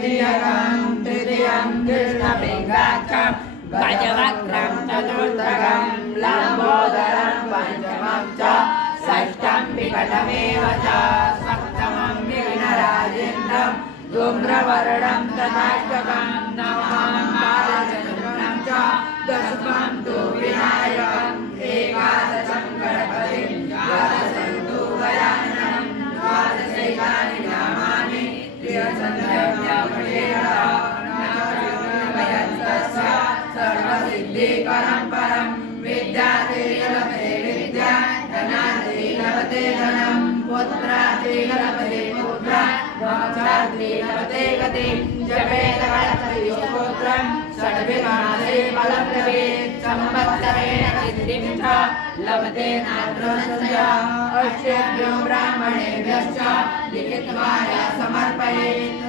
द्वितीयकं तृतीयं कृष्णपिङ्गाक्षं गजवक्त्रं चतुर्थकं लम्बोदरं पञ्चमं च षष्ठं विकटमेव च सप्तमं विघ्नराजेन्द्रं धूम्रवर्णं तथाष्टकं नवमं बालचन्द्रं च दशमं तु विनायकम् एकादशं गणपतिं द्वादशं तु गजाननं द्वादशैकानि नामानि सर्वसिद्धिकरं परं विद्याते लभते विद्या धनाते लभते धनं पुत्राते लभते पुत्रा मोक्षाते लभते गतिं जपेत गणपतिस्तोत्रं षड्विमासे बलं लभेत् संवत्सरेण सिद्धिं च लभते नात्रस्य अष्टेभ्यो ब्राह्मणेभ्यश्च लिखित्वा समर्पयेत्